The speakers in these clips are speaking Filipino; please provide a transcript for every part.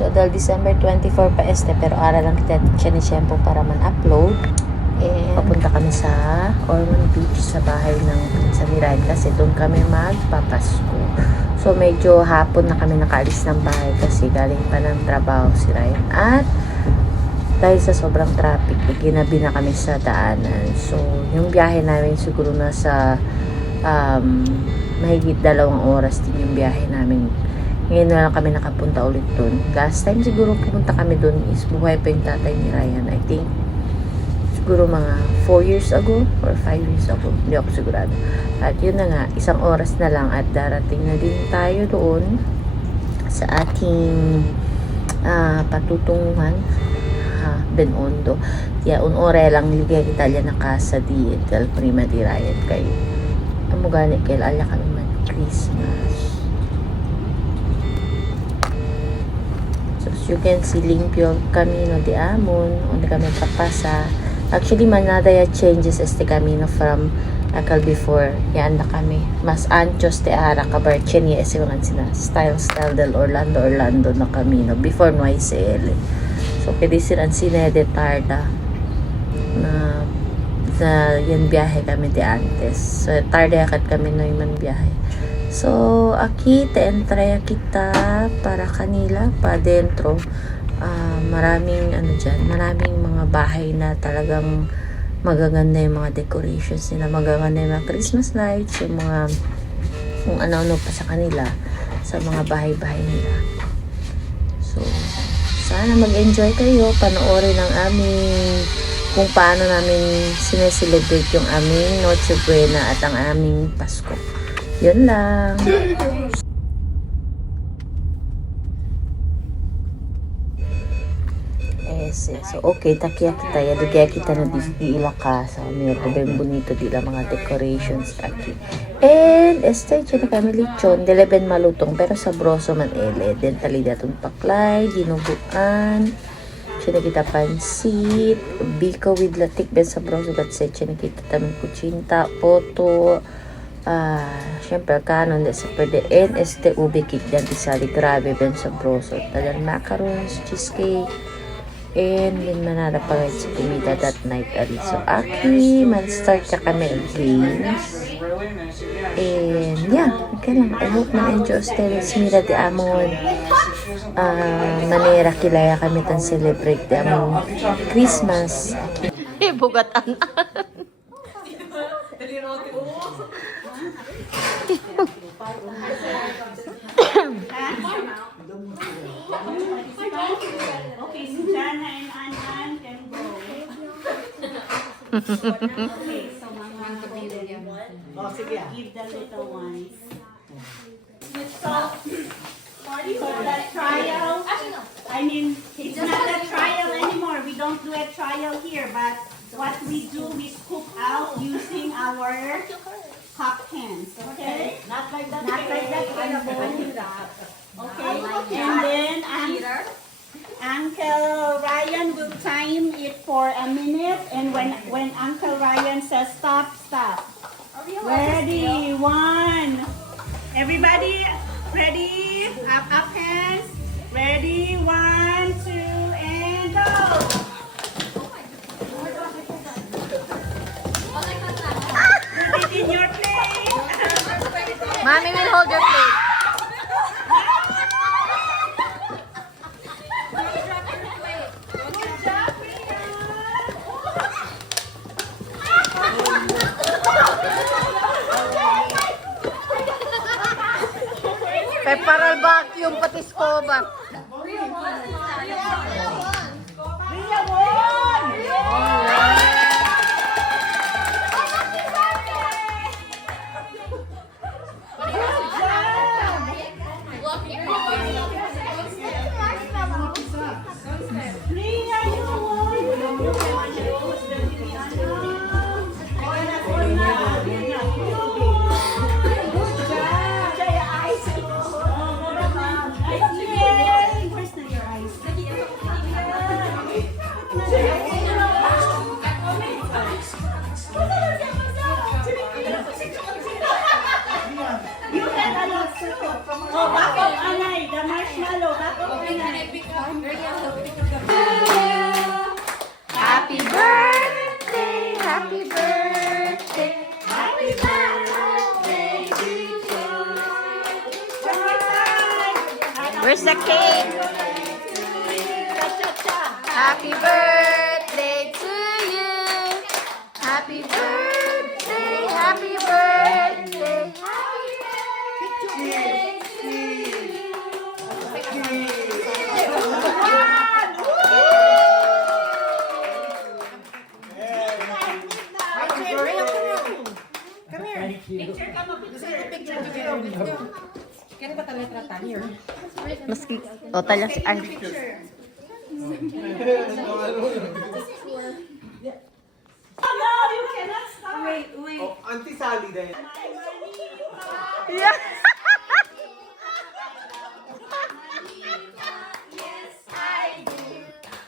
So, dahil December 24 pa este, pero aral lang kita siya ni Shempo para man-upload. And papunta kami sa Ormond Beach sa bahay ng pinsan ni Ryan kasi doon kami magpapasko. So, medyo hapon na kami nakaalis ng bahay kasi galing pa ng trabaho si Ryan. At dahil sa sobrang traffic, ginabi na kami sa daanan. So, yung biyahe namin siguro nasa mahigit 2 oras din yung biyahe namin. Ngayon na lang kami nakapunta ulit dun. Last time siguro pumunta kami dun is buhay pa yung tatay ni Ryan. I think siguro mga 4 years ago or 5 years ago. Hindi ako sigurado. At yun na nga, 1 oras na lang at darating na din tayo doon sa ating patutunguhan. Benondo. Ya, unore lang ligay Italia na casa di el prima di Ryan kay amo gani kay ala kami man Christmas. So as you can see, limpyo camino de Amon onde kami papasa. Actually manada ya changes este camino from akal before yan na kami mas anchos de ara kabarchen ya ese mga sina style del Orlando na camino before YCL. So, pwede silang sinede tarda na yan biyahe kami di antes. So, tarda yakat kami no yung biyahe. So, aquí te entrega kita para kanila pa dentro. Maraming maraming mga bahay na talagang magaganda yung mga decorations nila. Magaganda yung mga Christmas lights, yung mga kung ano-ano pa sa kanila sa mga bahay-bahay nila. So, sana mag-enjoy kayo, panoorin ang aming kung paano namin sineselebrate yung aming Noche Buena at ang aming Pasko. Yun lang. So, okay, takiya kita. Yaligaya kita na di ila casa. May ben bonito di la mga decorations taki. And, stage na kami lechon. Dele ben malutong, pero sabroso man ele. Den talidatong paklay, dinuguan. Siya na kita pansit. Biko with latik, ben sabroso. Gatse, siya na kita tamin kuchinta, poto. Siyempre, kanon de sa pwede. And, ube cake dan isali. Grabe, ben sabroso. Talang macarons, cheesecake. And then manada pa guys sa kumita that night ali. So aki man-start ka kami again. And yeah, okay lang. I hope na-enjoy ustedes mira de amon manera kilaya kami tan celebrate de amon Christmas. Bugatan. Okay, so Jana and Ann can go. Okay, so give the little ones. So that trial, I mean, it's not a trial anymore. We don't do a trial here, but what we do, we scoop out using our cup hands. Okay? Not like that. Not like that. Okay, and then Uncle Ryan will time it for a minute, and when Uncle Ryan says stop, stop. Ready, 1. Everybody, ready? Up hands. Ready, 1, 2, and go. Put it in your plate. Mommy will hold your plate. Peparal vacuum pati scoba. Here's the cake. Happy birthday to you. Happy birthday, happy birthday, happy birthday. Mas total lang si Andy. Oh no, you cannot stop. Wait. Oh, Auntie Sally dahil. Yeah.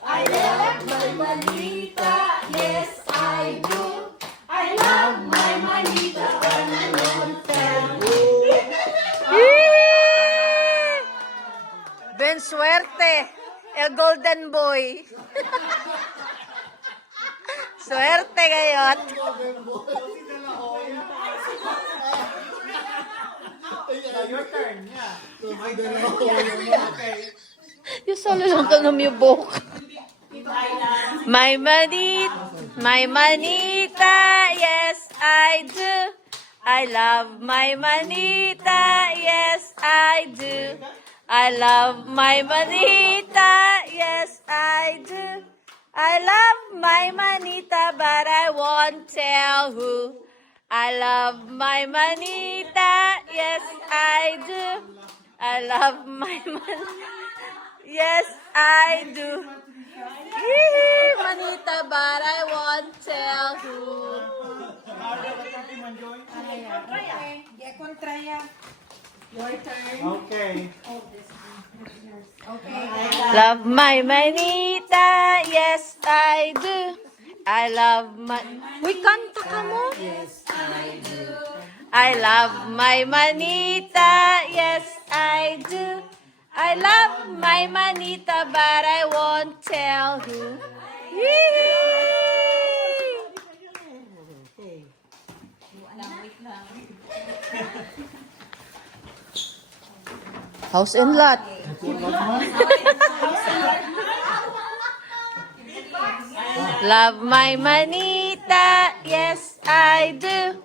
I love my manita, yes I do. I love my manita and I won't tell you. Ben Suerte, el golden boy. Suerte ngayon. Your turn, yeah. Okay. Yung solo lang ka namibok. My manita, yes I do. I love my manita, yes I do. I love my manita, yes I do. I love my manita, but I won't tell who. I love my manita, yes I do. I love my manita, yes I do. Yee, manita, but I won't tell who. Okay. Love my manita, yes I do. I love my... Uy, kanta ka mo? Yes, I do. I love my manita, yes I do. I love my manita, but I won't tell who. Yee! House and lot. Love my manita, yes I do.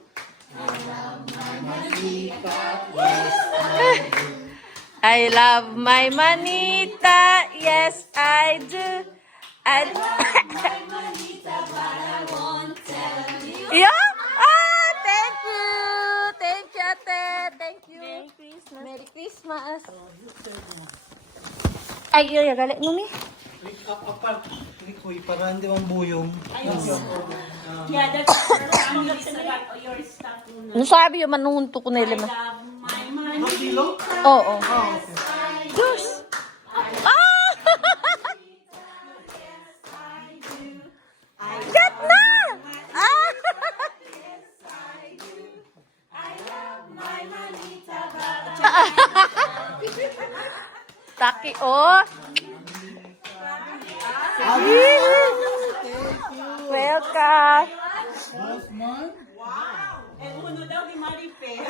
I love my manita, yes I do. Yeah? Ah, thank you. Thank you, ate. Thank you. Merry Christmas. Ay, yun, galit mo, mi. Apart, Uy, para hindi mang buyong. Yeah, that's family stuff or your stuff. Ano sabi yung manunto ko na I ilima? love my manita. Dos kilo? Oo. Oh, okay. Diyos! Ah! Cut na! Ah! Taki, oh! Welcome! Eh, uno daw ni Marife.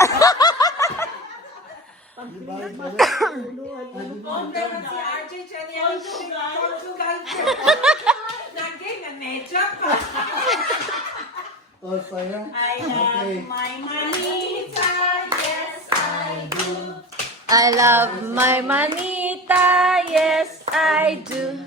Oh, sayang. I love my manita, yes I do. I love my manita, yes I do.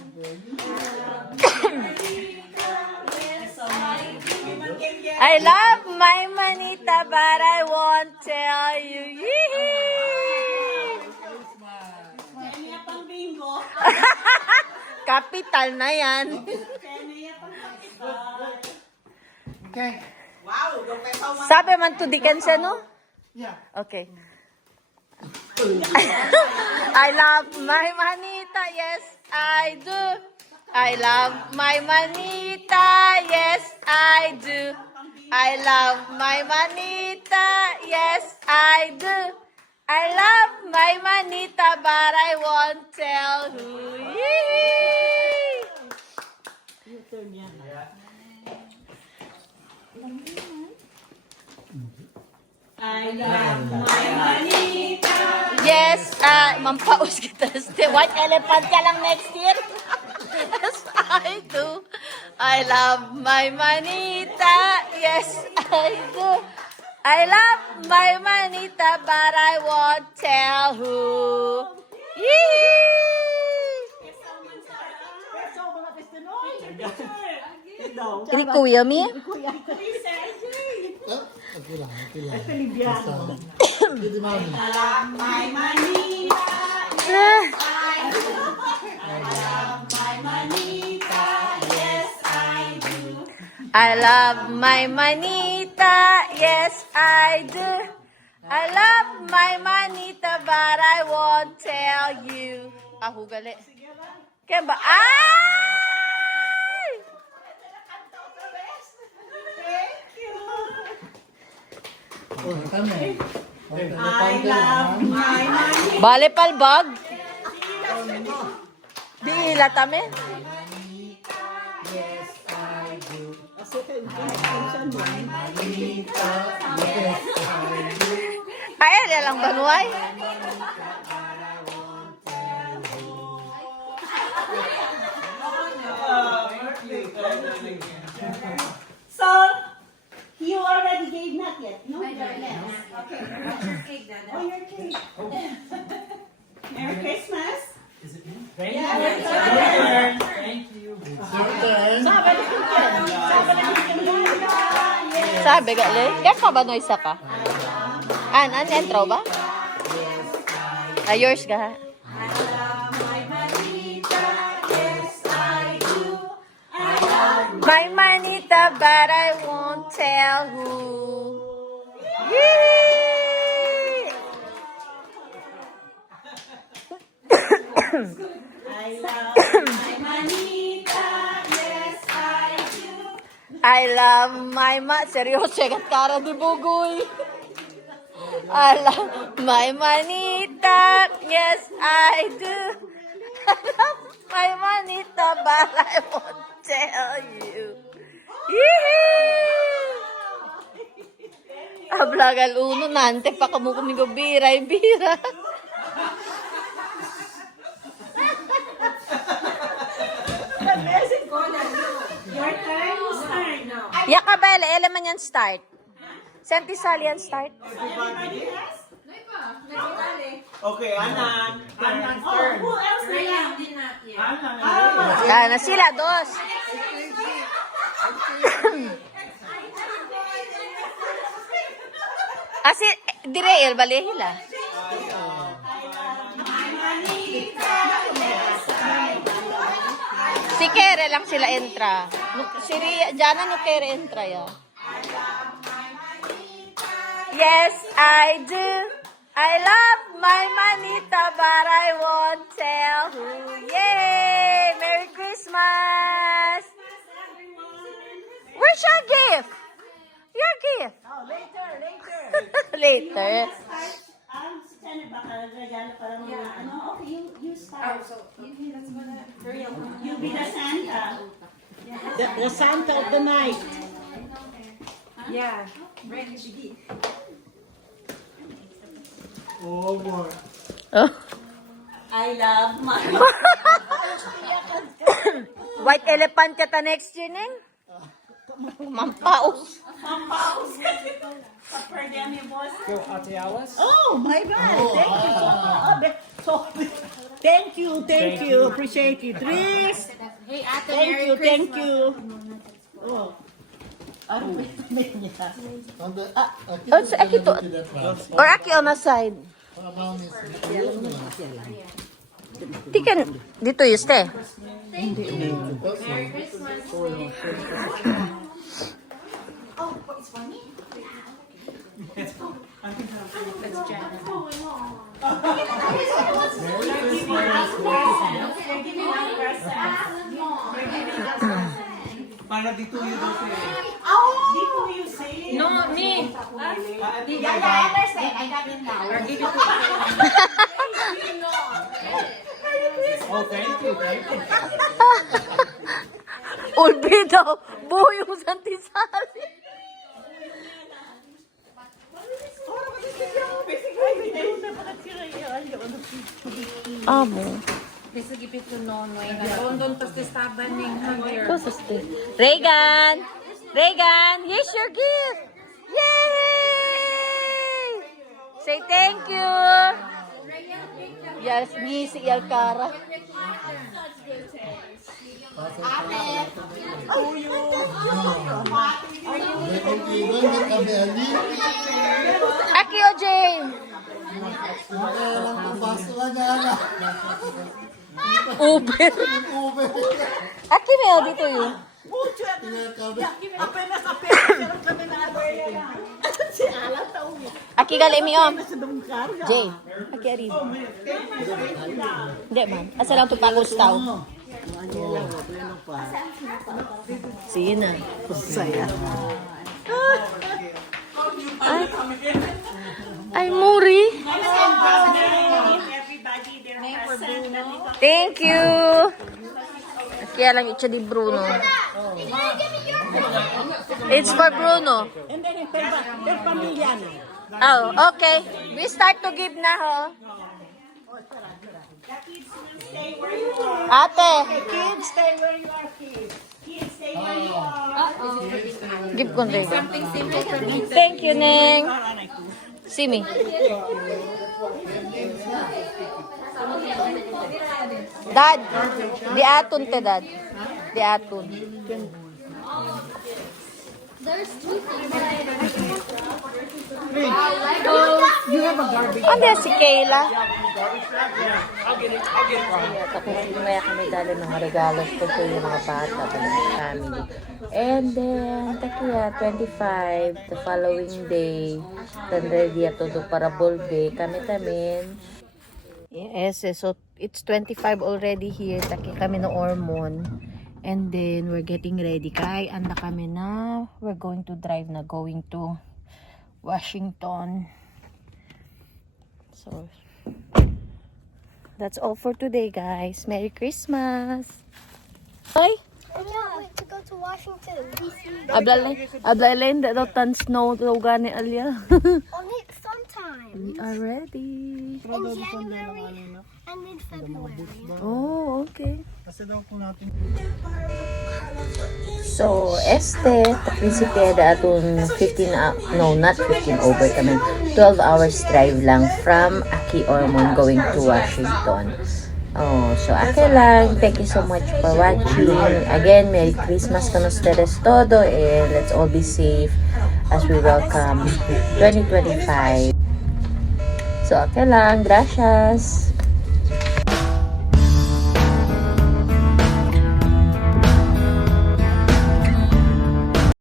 I love my manita, but I won't tell you. Yee! Kaya pang bingo. Kapital na yan. Kaya pang kapital. Okay. Sabi man to Dickens, no? Yeah. Okay. I love my manita, yes I do. I love my manita, yes I do. I love my manita, yes I do. I love my manita, but I won't tell who. Yee! I love my manita. Yes, mampaus kita. White elephant ka lang next year. Yes, I do. I love my manita. Yes, I do. I love my manita, but I won't tell who. Yee! Ini kuya mi? My manita. I love my manita, yes I do. I love my manita, but I won't tell you. Ako gali. Kaya ba? Ay! I love my manita. Bale palbag. Di ilatame. Ay, ada lang banuay. So, you already gave not yet? No? Okay. Oh, your cake. Merry Christmas. Sabi gali. Kaya ka ba no isa ka? An entro ba? Yours ka ha? My manita, but I won't tell who. Yee! I love my manita. Yes, I do. I love my seryoso, kat cara di bugoy. I love my manita. Yes, I do. I love my manita, but I won't tell you. Yee! Ablagal uno, nante pa kamo kumigo bira. Your turn to start. Yakabele, eleman yan start. Senti Salian start. Okay, Anan. Anan's turn. Who else na lang? Anan. Na sila, dos. Asi, dire, balehila. Si Kere lang sila entra. Si Ria, Jana no Kere entra ya. Yes, I do. I love my manita, but I won't tell who. Yay! Merry Christmas! Where's your gift? Your gift? Oh, later. Later. Sana baka regalo para mga ano. Okay, you start. You be the Santa. The Santa of the night. Oh, boy. Oh. I love my White elephant ka ta next year, Neng? Mampaos. Pardon boss. Oh, my God. Thank you. Thank you. Appreciate you. Dries. Hey, Ate, Thank you. Oh. Oh, so aki to. Or aki on a side. Tikan, dito yuste. Para dito yun daw siya. Dito you say. No, me. Oh, thank you. Ulbi daw. Buho yung santisari. Amo. Bisagipit ko noon, London pas testaban ning hunter. Reagan! Reagan, here's your gift! Yay! Say thank you! Yes, ni si Yalcara. Aki o Jane! Uber. Aki may dito yun. Aki gali mi om. Jay. Aki ari. Hindi man. Asa lang to pakustaw. Sige na. Saya. Ay, Muri. Everybody, their present. Thank you. Kaya lang ito di Bruno. It's for Bruno. And then, per pamilya na. Oh, okay. We start to give na, ho. Ate. Kids, stay where you are, kids. Kids, stay where you are. Give ko rin. Something simple for me. Thank you, Neng. Simi. Dad. Di atun te, Dad. Di atun. Ano si Kayla? Tapos maya kami dali mga regalo ko sa yung mga bata sa family. And then, takiya, 25, the following day, then ready ato do para bulbe, kami-tamin. Yes, so it's 25 already here, taki kami na Ormond. And then, we're getting ready. Kay, anda kami na, we're going to drive na, going to Washington. So, that's all for today, guys. Merry Christmas! Ay! I can't wait to go to Washington, D.C. Ablalay, daw tan snow, daw gani alya. on it sometime. We are ready. In January and in February. Oh, okay. Kasi daw po natin. So, Principe da atong 15, no, not 15 over kami. 12 hours drive lang from Aki Ormond going to Washington. Oh, so okay lang. Thank you so much for watching. Again, Merry Christmas con ustedes todo, and let's all be safe as we welcome 2025. So okay lang. Gracias.